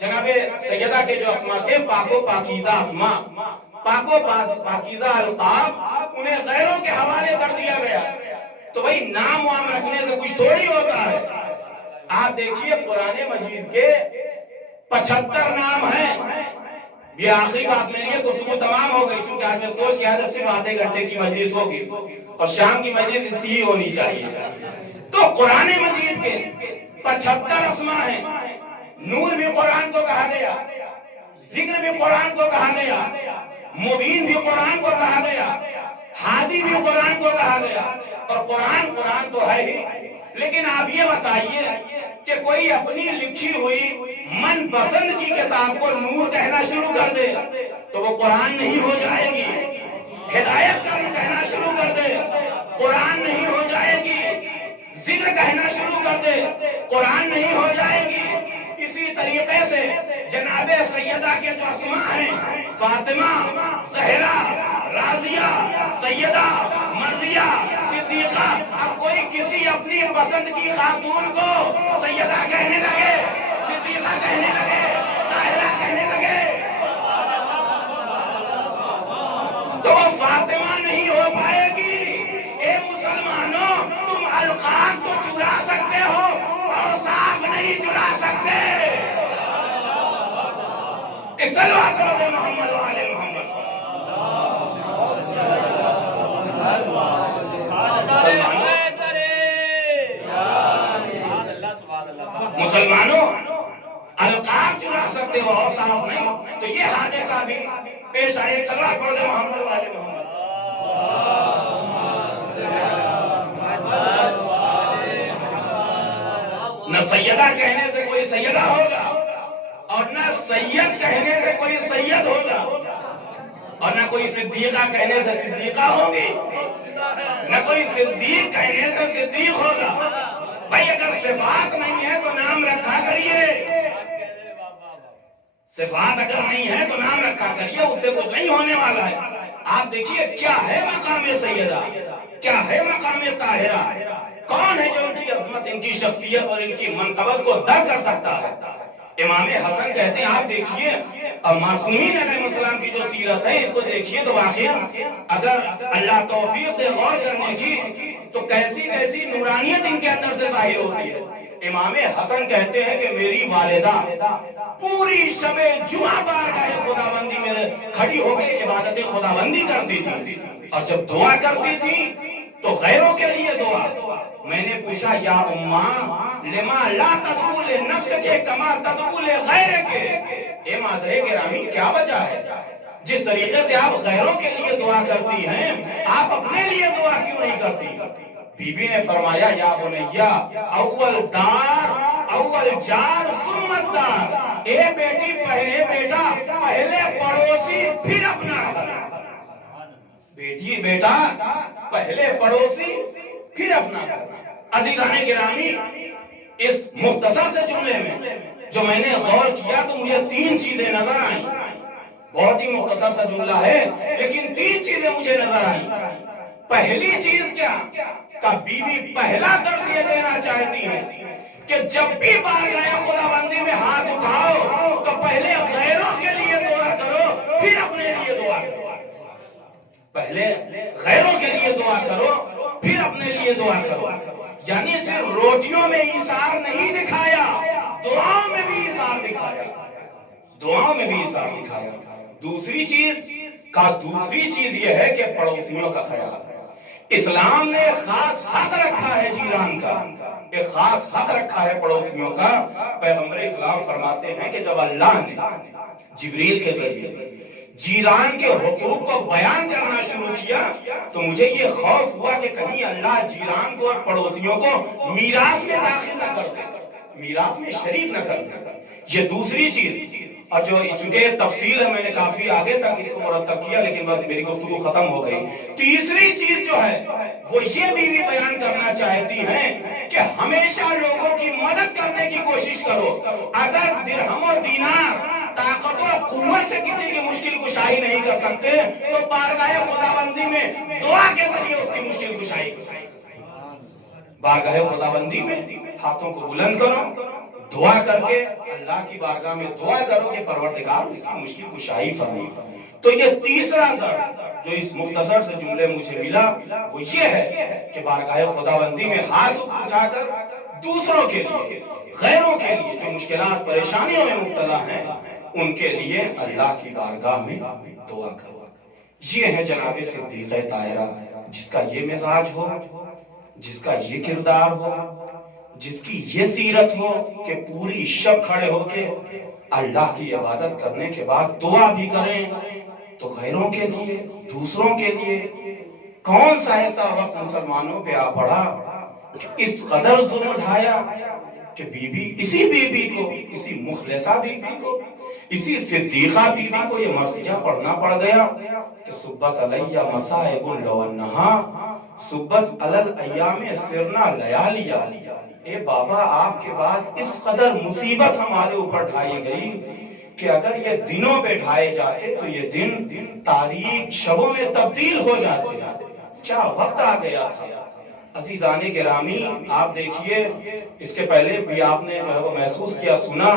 جناب سیدہ کے جو اسما تھے، پاک و پاکیزہ اسما، پاک و پاکیزہ القاب، انہیں غیروں کے حوالے کر دیا گیا۔ تو بھئی نام وام رکھنے سے کچھ تھوڑی ہوتا ہے۔ آپ دیکھیے قرآن مجید کے 75 نام ہیں۔ یہ آخری بات میری ہے، گفتگو تمام ہو گئی، چونکہ آج میں سوچ کے آیا صرف آدھے گھنٹے کی مجلس ہوگی اور شام کی مجلس اتنی ہی ہونی چاہیے۔ تو قرآن مجید کے 75 اسما ہیں۔ نور بھی قرآن کو کہا گیا، ذکر بھی قرآن کو کہا گیا، مبین بھی قرآن کو کہا گیا، ہادی بھی قرآن کو کہا گیا، اور قرآن تو ہے ہی۔ لیکن آپ یہ بتائیے کہ کوئی اپنی لکھی ہوئی من پسند کی کتاب کو نور کہنا شروع کر دے تو وہ قرآن نہیں ہو جائے گی۔ ہدایت کا کہنا شروع کر دے، قرآن نہیں ہو جائے گی۔ ذکر کہنا شروع کر دے، قرآن نہیں ہو جائے گی۔ اسی طریقے سے جناب سیدہ کے جو اسما ہیں، فاطمہ، زہرا، راضیہ، سیدہ، مرضیہ، صدیقہ، اب کوئی کسی اپنی پسند کی خاتون کو سیدہ کہنے لگے، صدیقہ کہنے لگے، طاہرہ کہنے لگے، تو وہ فاطمہ نہیں ہو پائے گی۔ اے مسلمانوں، تم القاب تو چرا سکتے ہو، اوصاف نہیں چرا سکتے۔ ایک صلوات پڑھ دے محمد وآل محمد۔ مسلمانوں القاب چنا سکتے ہو اور صاف نہیں، تو یہ حادثہ بھی پیش آئے. ایک سلوات پڑھ دے محمد والے محمد. نہ سیدہ کہنے سے کوئی سیدہ ہوگا، اور نہ سید کہنے سے کوئی سید ہوگا، اور نہ کوئی صدیقہ کہنے سے صدیقہ ہوگی، نہ کوئی صدیق کہنے سے صدیق ہوگا. بھائی اگر صفات نہیں ہے تو نام رکھا کریے، صفات اگر نہیں ہے تو نام رکھا کریے، اس سے کچھ نہیں ہونے والا ہے. آپ دیکھیے کیا ہے مقام سیدہ، کیا ہے مقام طاہرہ، کون ہے جو ان کی عظمت، ان کی شخصیت اور ان کی منقبت کو در کر سکتا ہے. امام حسن کہتے ہیں، آپ دیکھیے معصومین علیہ السلام کی جو سیرت ہے اس کو دیکھیے تو واقعی اگر اللہ توفیق دے غور کرنے کی تو کیسی کیسی نورانیت ان کے اندر سے ظاہر ہوتی ہے. امام حسن کہتے ہیں کہ میری والدہ پوری شب جمعہ بارگاہ خداوندی میں کھڑی ہو کے عبادت خداوندی کرتی تھی، اور جب دعا کرتی تھی تو غیروں کے لیے دعا. میں نے پوچھا یا اماں لما لا تدعو لنفسک کما تدعو لغیرک، اے مادر گرامی کیا وجہ ہے جس طریقے سے آپ غیروں کے لیے دعا کرتی ہیں آپ اپنے لیے دعا کیوں نہیں کرتی؟ بی بی نے فرمایا یا بنیا اول دار اول جار ثم الدار، اے بیٹی پہلے بیٹا پہلے پڑوسی پھر اپنا گھر. بیٹی بیٹا پہلے پڑوسی پھر اپنا گھر. عزیزان گرامی اس مختصر سے جملے میں جو میں نے غور کیا تو مجھے 3 چیزیں نظر آئیں. بہت ہی مختصر سا جملہ ہے لیکن 3 چیزیں مجھے نظر آئیں. پہلی چیز کیا کہ بی بی پہلا درس یہ دینا چاہتی ہے کہ جب بھی بارگاہ خداوندی میں ہاتھ اٹھاؤ تو پہلے غیروں کے لیے دعا کرو پھر اپنے لیے دعا کرو. پہلے غیروں کے لیے دعا کرو پھر اپنے لیے دعا کرو. یعنی صرف روٹیوں میں ایثار نہیں دکھایا، دعاؤں میں بھی ایثار دکھایا، دعاؤں میں بھی ایثار دکھایا. دوسری چیز یہ ہے کہ پڑوسیوں کا خیال. اسلام نے خاص حق رکھا ہے جیران کا، ایک خاص حق رکھا ہے پڑوسیوں کا. پیغمبر اسلام فرماتے ہیں کہ جب اللہ نے جبریل کے ذریعے جیران کے حقوق کو بیان کرنا شروع کیا تو مجھے یہ خوف ہوا کہ کہیں اللہ جیران کو اور پڑوسیوں کو میراث میں داخل نہ کر دے، میراث میں شریک نہ کر دے. یہ دوسری چیز. اور جو چونکہ تفصیل ہے میں نے کافی آگے تک اس کو مرتب کیا لیکن بس میری گفتگو ختم ہو گئی. تیسری چیز جو ہے وہ یہ بھی بیان کرنا چاہتی ہیں کہ ہمیشہ لوگوں کی مدد کرنے کی کوشش کرو. اگر درہم و دینار طاقت و قوت سے کسی کی مشکل کشائی نہیں کر سکتے تو بارگاہ خداوندی میں دعا کے ذریعے اس کی مشکل کشائی کرو. بارگاہ خداوندی میں ہاتھوں کو بلند کرو، دعا کر کے اللہ کی بارگاہ میں دعا کرو کہ پروردگار اس کی مشکل کشائی فرمائے. تو یہ تیسرا درس جو اس مختصر سے جملے مجھے ملا وہ یہ ہے کہ بارگاہ خداوندی میں ہاتھ اٹھا کر دوسروں کے لیے، غیروں کے لیے جو مشکلات پریشانیوں میں مبتلا ہیں ان کے لیے اللہ کی بارگاہ میں دعا کرو. یہ ہے جناب صدیقہ طاہرہ جس کا یہ مزاج ہو، جس کا یہ کردار ہو، جس کی یہ سیرت ہو کہ پوری شب کھڑے ہو کے اللہ کی عبادت کرنے کے بعد دعا بھی کریں تو غیروں کے لیے، دوسروں کے لیے. کون سا ایسا وقت مسلمانوں پہ آ پڑا کہ اس قدر ظلم ڈھایا کہ اسی بی بی کو، اسی مخلصہ بی بی کو، اسی صدیقہ بی بی کو یہ مرثیہ پڑھنا پڑ گیا کہ سبت علیہ مصائب لو انہا سبت علی الایام سرنا لیالیا. اے بابا آپ کے بعد اس قدر مصیبت ہمارے اوپر ڈھائی گئی کہ اگر یہ دنوں پہ ڈھائے جاتے تو یہ دن تاریک شبوں میں تبدیل ہو جاتے. کیا وقت آ گیا تھا. عزیزان گرامی آپ دیکھیے اس کے پہلے بھی آپ نے جو ہے وہ محسوس کیا، سنا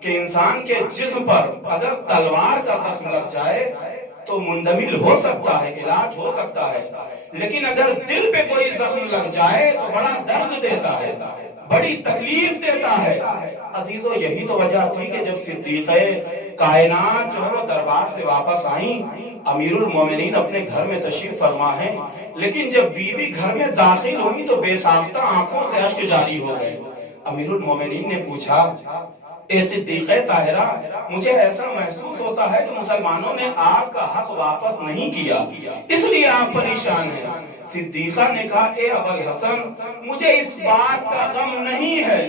کہ انسان کے جسم پر اگر تلوار کا زخم لگ جائے تو مندمل ہو سکتا ہے، علاج ہو سکتا ہے، لیکن اگر دل پہ کوئی زخم لگ جائے تو بڑا درد دیتا ہے، بڑی تکلیف دیتا ہے. عزیزو یہی تو وجہ تھی کہ جب صدیقہ کائنات جو ہے وہ دربار سے واپس آئیں، امیر المومنین اپنے گھر میں تشریف فرما ہیں، لیکن جب بی بی گھر میں داخل ہوئی تو بے ساختہ آنکھوں سے اشک جاری ہو گئے. امیر المومنین نے پوچھا اے صدیقہ طاہرہ مجھے ایسا محسوس ہوتا ہے کہ مسلمانوں نے آپ کا حق واپس نہیں کیا اس لیے آپ پریشان ہیں۔ صدیقہ نے کہا اے ابوالحسن مجھے اس بات کا غم نہیں ہے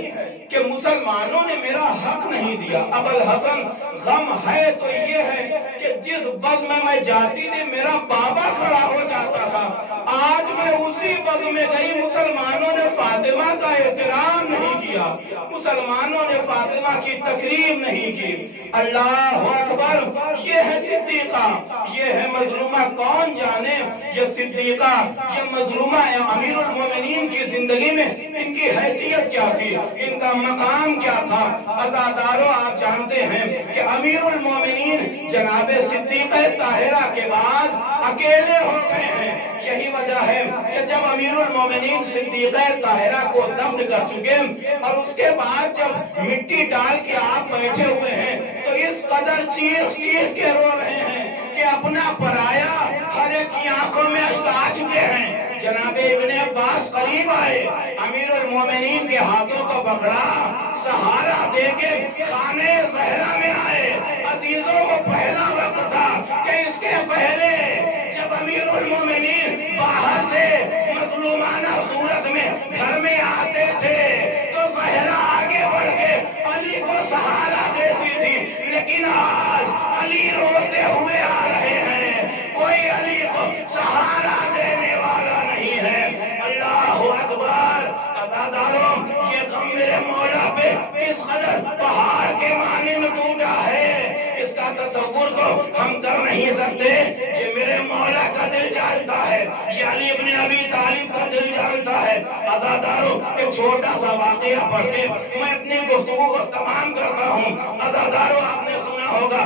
کہ مسلمانوں نے میرا حق نہیں دیا، ابوالحسن غم ہے تو یہ ہے کہ جس بز میں جاتی تھی میرا بابا کھڑا ہو جاتا تھا، آج میں اسی بز میں گئی، مسلمانوں نے فاطمہ کا احترام نہیں کیا، مسلمانوں نے فاطمہ کی تکریم نہیں کی۔ اللہ اکبر، یہ ہے صدیقہ، یہ ہے مظلومہ، کون جانے یہ صدیقہ، یہ مظلومہ امیر المومنین کی زندگی میں ان کی حیثیت کیا تھی، ان کا مقام کیا تھا۔ عزادارو آپ جانتے ہیں کہ امیر المومنین جناب صدیقہ طاہرہ کے بعد اکیلے ہو گئے ہیں، یہی وجہ ہے کہ جب امیر المومنین صدیقہ طاہرہ کو دفن کر چکے اور اس کے بعد جب مٹی ڈال کے آپ بیٹھے ہوئے ہیں تو اس قدر چیخ چیخ کے رو رہے ہیں کہ اپنا پرایا ہر ایک کی آنکھوں میں اشک آ چکے ہیں۔ جناب ابن عباس قریب آئے، امیر المومنین کے ہاتھوں کو پکڑا، سہارا دے کے خانے زہرا میں آئے۔ عزیزوں وہ پہلا وقت تھا کہ اس کے پہلے جب امیر المومنین باہر سے مظلومانہ صورت میں گھر میں آتے تھے تو زہرا آگے بڑھ کے علی کو سہارا دیتی تھی، لیکن آج علی روتے ہوئے آ رہے ہیں، کوئی علی کو سہارا دینے والا نہیں ہے۔ اللہ اکبر، عزاداروں یہ غم میرے مولا پہ اس قدر پہاڑ کے مانند ٹوٹا ہے، اس کا تصور تو ہم کر نہیں سکتے۔ یہ میرے مولا کا دل جانتا ہے، یہ علی ابن ابی طالب کا دل جانتا ہے۔ عزاداروں ایک چھوٹا سا واقعہ پڑھ کے میں اپنی گفتگو کو تمام کرتا ہوں۔ عزاداروں آپ نے سنا ہوگا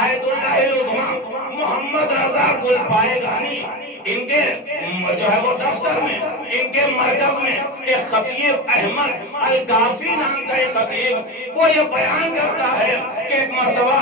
آیت اللہ العظمیٰ محمد رضا گلپائیگانی، ان کے جو ہے وہ دفتر میں، ان کے مرکز میں ایک خطیب احمد الکافی نام کا ایک خطیب، وہ یہ بیان کرتا ہے کہ ایک مرتبہ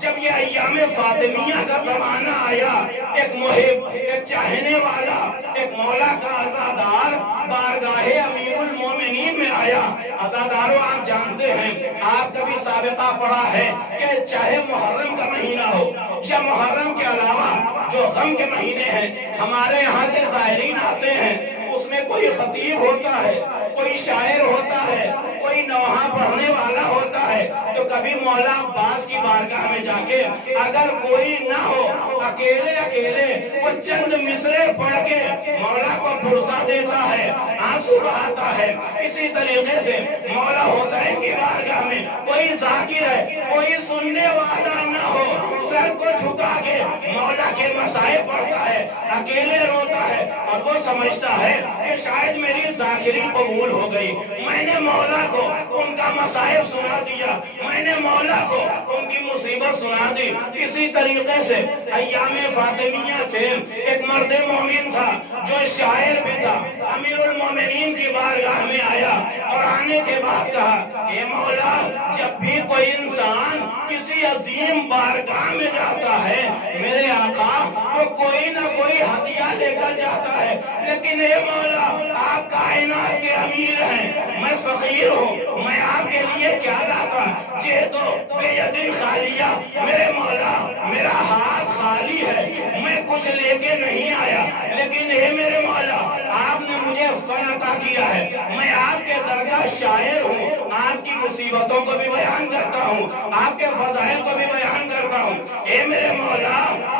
جب یہ ایام فاطمیہ کا زمانہ آیا، ایک محب، ایک چاہنے والا، ایک مولا کا عزادار بارگاہ امیر المومنین میں آیا۔ عزاداروں آپ جانتے ہیں، آپ کبھی سابقہ پڑھا ہے کہ چاہے محرم کا مہینہ ہو یا محرم کے علاوہ جو غم کے مہینے ہیں، ہمارے یہاں سے زائرین آتے ہیں، اس میں کوئی خطیب ہوتا ہے، کوئی شاعر ہوتا ہے، کوئی نوحہ پڑھنے والا ہوتا ہے، تو کبھی مولا عباس کی بارگاہ میں جا کے اگر کوئی نہ ہو، اکیلے اکیلے وہ چند مصرے پڑھ کے مولا کو پرسا دیتا ہے، آنسو بہاتا ہے۔ اسی طریقے سے مولا حسین کی بارگاہ میں کوئی ذاکر ہے، کوئی سننے والا نہ ہو، سر کو جھکا کے مولا کے مسائل پڑھتا ہے، اکیلے روتا ہے اور وہ سمجھتا ہے کہ شاید میری ذاکری قبول ہو گئی، میں نے مولا کو ان کا مسائل سنا دیا، میں نے مولا کو ان کی مصیبت سنا دی۔ اسی طریقے سے ایام فاطمیہ تھے، ایک مرد مومن تھا جو شاعر بھی تھا، امیر المومنین کی بارگاہ میں آیا اور آنے کے بعد کہا اے مولا، جب بھی کوئی انسان کسی عظیم بارگاہ میں جاتا ہے میرے آقا تو کوئی نہ کوئی ہدیہ لے کر جاتا ہے، لیکن اے مولا آپ کائنات کے امیر ہیں، میں فقیر ہوں، میں آپ کے لیے کیا لاتا، یہ تو بے یدن خالیہ، میرے مولا میرا ہاتھ خالی ہے، میں کچھ لے کے نہیں آیا، لیکن اے میرے مولا آپ نے مجھے فن عطا کیا ہے، میں آپ کے در کا شاعر ہوں، آپ کی مصیبتوں کو بھی بیان کرتا ہوں، آپ کے فضائل کو بھی بیان کرتا ہوں، اے میرے مولا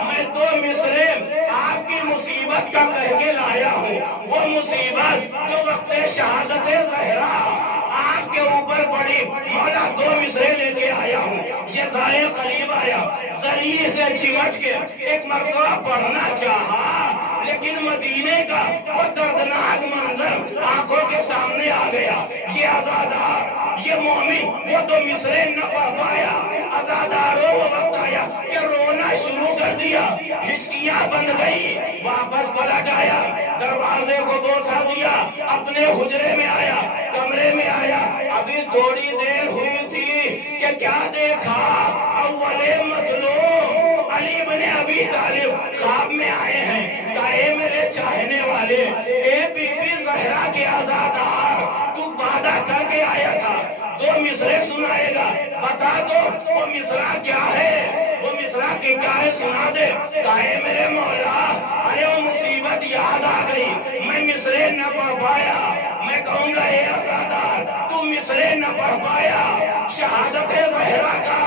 میں 2 مصرے آپ کی مصیبت کا کہہ کے لایا ہوں، وہ مصیبت جو وقت شہادت زہرا آپ کے اوپر پڑی، مولا 2 مصرے لے کے آیا ہوں۔ یہ زائر قریب آیا، ذریعے سے چمٹ کے ایک مرتبہ پڑھنا چاہا، لیکن مدینے کا وہ دردناک منظر آنکھوں کے سامنے آ گیا، یہ عزادار، یہ مومن وہ 2 مصرے نہ پڑھ پایا۔ عزاداروں وہ وقت آیا کہ رونا شروع کر دیا، ہچکیاں بند گئی، واپس پلٹ آیا، دروازے کو بوسہ دیا، اپنے حجرے میں آیا، کمرے میں آیا، ابھی تھوڑی دیر ہوئی تھی کہ کیا دیکھا، اول مظلوم علی بن ابی طالب خواب میں آئے ہیں، کہا اے میرے چاہنے والے، اے بی بی زہرا کے عزادار، تو وعدہ کر کے آیا تھا، 2 مصرے سنائے گا، بتا دو وہ مصرا کیا ہے، وہ مصرا کی کیا ہے، سنا دے۔ کہے میرے مولا ارے وہ مصیبت یاد آ گئی، میں مصرے نہ پڑھ پایا، میں کہوں گا اے عزادار تو مصرے نہ پڑھ پایا، شہادت زہرا کا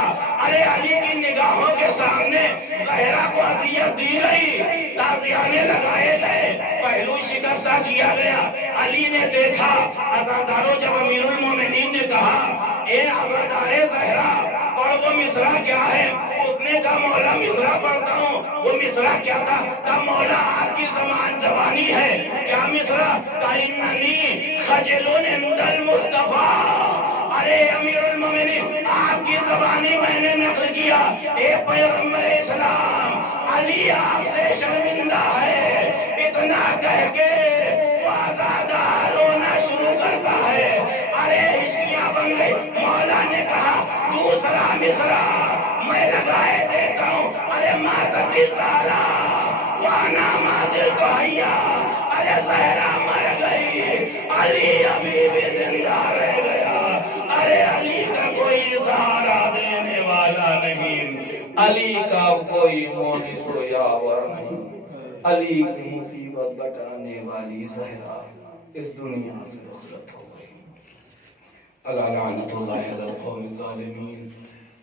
ارے علی کی نگاہوں کے سامنے زہرا کو اذیت دی گئی، تازیانے لگائے گئے، پہلو شکستہ کیا گیا۔ علی نے دیکھا، عزاداروں جب امیر المومنین نے کہا اے عزادار زہرا اور وہ مصرا کیا ہے، اس نے کہا مولا مصرا پڑھتا ہوں۔ وہ مصرا کیا تھا؟ کہا مولا آپ کی زبانی ہے، کیا مصرا؟ کہا اننی خجلن عند المصطفیٰ، ارے امیر المومنین آپ کی زبانی میں نے نقل کیا، اے پیغمبر اسلام علی آپ سے شرمندہ ہے، اتنا کہہ کے وہ آزادار رونا شروع کرتا ہے، ارے عشقیاں بن گئی۔ مولا نے کہا دوسرا مصرا میں لگائے دیتا ہوں، ارے ماتت الزہرا وانا مازل تو حیا، ارے زہرا مر گئی، علی ابھی بھی زندہ رہ گیا، ارے علی کا کوئی سہارا دینے والا نہیں، علی کا کوئی مونس و یاور نہیں، علی کی مصیبت بٹانے والی زہرا اس دنیا میں رخصت ہو گئی۔ الا لعنت اللہ علی القوم الظالمین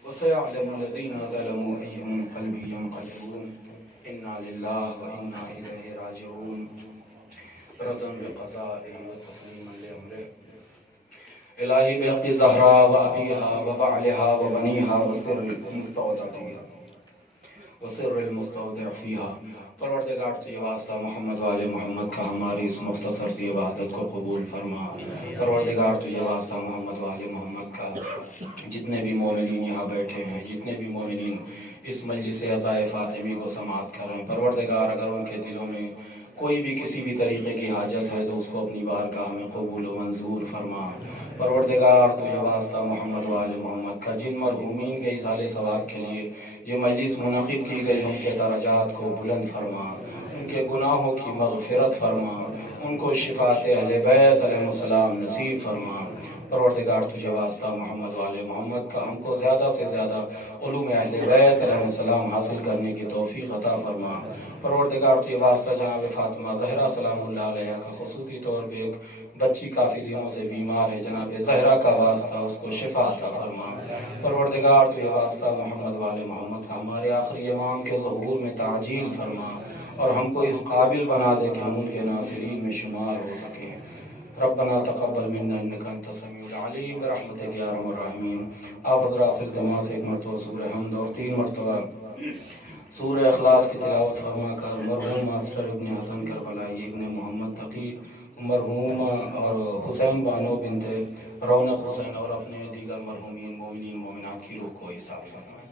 وسيعلم الذين ظلموا أي منقلب ينقلبون إنا لله وإنا إليه راجعون رضا بقضائه وتسليما لأمره إلهي بحق الزهراء وأبيها وبعلها وبنيها وسر المستودع فيها وسر المستودع فيها۔ پروردگار تو یہ واسطہ محمد والے محمد کا ہماری اس مختصر سی عبادت کو قبول فرما۔ پروردگار تو یہ واسطہ محمد والے محمد کا جتنے بھی مومنین یہاں بیٹھے ہیں، جتنے بھی مومنین اس مجلس عزائے فاطمی کو سماعت کر رہے ہیں، پروردگار اگر ان کے دلوں میں کوئی بھی کسی بھی طریقے کی حاجت ہے تو اس کو اپنی بارگاہ میں قبول و منظور فرما۔ پروردگار تو یہ واسطہ محمد والے محمد کا جن مرحومین کے اصالِ ثواب کے لیے یہ مجلس منعقد کی گئی، ان کے درجات کو بلند فرما، ان کے گناہوں کی مغفرت فرما، ان کو شفاعت اہل بیت علیہ السلام نصیب فرما۔ پروردگار تجھے واسطہ محمد والے محمد کا ہم کو زیادہ سے زیادہ علوم اہل بیت علیہ السلام حاصل کرنے کی توفیق عطا فرما۔ پروردگار تجھے واسطہ جناب فاطمہ زہرا سلام اللہ علیہ کا خصوصی طور پہ ایک بچی کافی دنوں سے بیمار ہے، جناب زہرا کا واسطہ اس کو شفا عطا فرما۔ پروردگار تجھے واسطہ محمد والے محمد کا ہمارے آخری امام کے ظہور میں تعجیل فرما اور ہم کو اس قابل بنا دے کہ ہم ان کے ناصرین میں شمار ہو سکیں۔ ربنا تقبل منا انك انت السميع العليم برحمتك يا ارحم الراحمین۔ آپ حضرات سے التماس سے ایک مرتبہ سورہ حمد اور 3 مرتبہ سورہ اخلاص کی تلاوت فرما کر مرحوم ماسٹر ابن حسن کربلائی ابن محمد تقی، مرحوم اور حسین بانو بنت رونق حسین اور اپنے دیگر مرحومین مومنین مومنات کی روح کو حساب فرمائیں۔